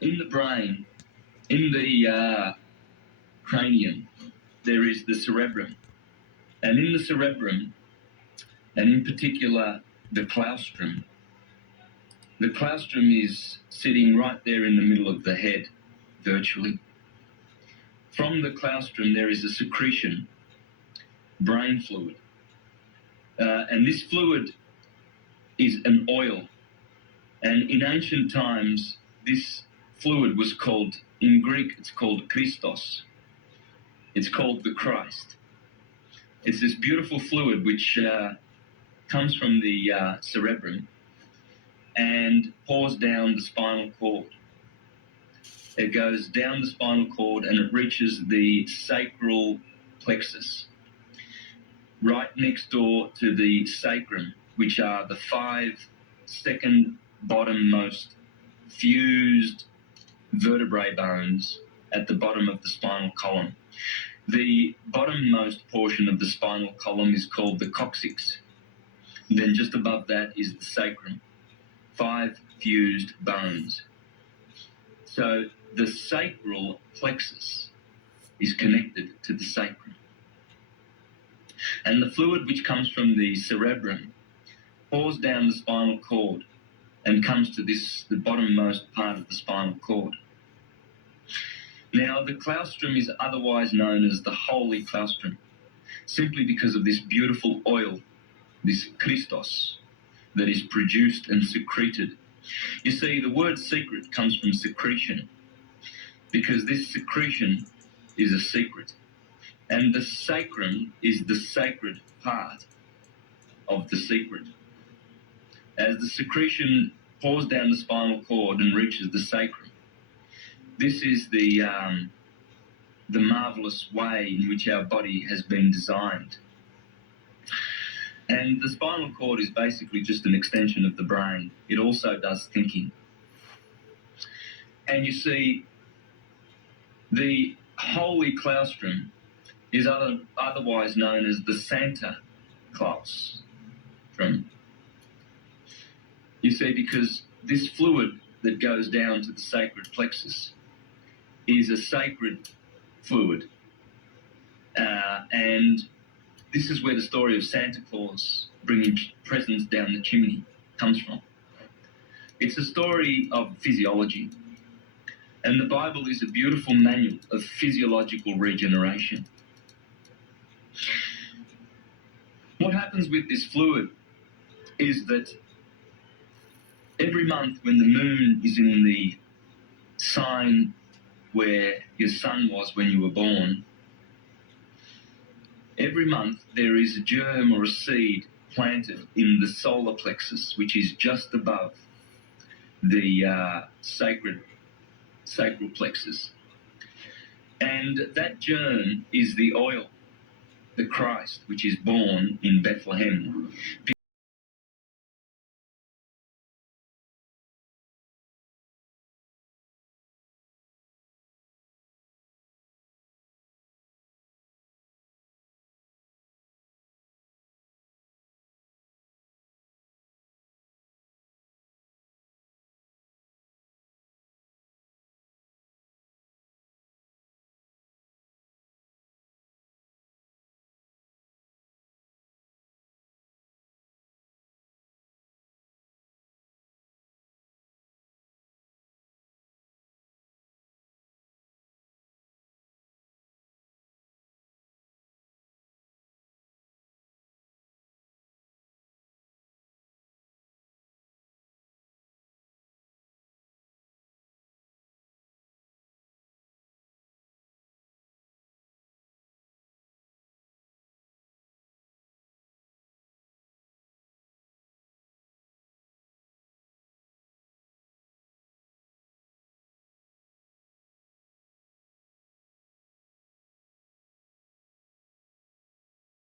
In the brain, in the cranium, there is the cerebrum. And in the cerebrum, and in particular the claustrum is sitting right there in the middle of the head, virtually. From the claustrum, there is a secretion, brain fluid. And this fluid is an oil. And in ancient times, this fluid was called, in Greek, it's called Christos. It's called the Christ. It's this beautiful fluid which comes from the cerebrum and pours down the spinal cord. It goes down the spinal cord and it reaches the sacral plexus, right next door to the sacrum, which are the 5 second bottommost fused vertebrae bones at the bottom of the spinal column. The bottommost portion of the spinal column is called the coccyx. Then just above that is the sacrum, 5 fused bones. So the sacral plexus is connected to the sacrum. And the fluid which comes from the cerebrum pours down the spinal cord and comes to the bottommost part of the spinal cord. Now, the claustrum is otherwise known as the holy claustrum, simply because of this beautiful oil, this Christos, that is produced and secreted. You see, the word secret comes from secretion, because this secretion is a secret. And the sacrum is the sacred part of the secret. As the secretion pours down the spinal cord and reaches the sacrum, this is the marvelous way in which our body has been designed. And the spinal cord is basically just an extension of the brain. It also does thinking. And you see, the holy claustrum is otherwise known as the Santa Claustrum. You see, because this fluid that goes down to the sacred plexus is a sacred fluid. And this is where the story of Santa Claus bringing presents down the chimney comes from. It's a story of physiology. And the Bible is a beautiful manual of physiological regeneration. What happens with this fluid is that every month when the moon is in the sign where your sun was when you were born, every month there is a germ or a seed planted in the solar plexus, which is just above the sacral plexus. And that germ is the oil, the Christ, which is born in Bethlehem.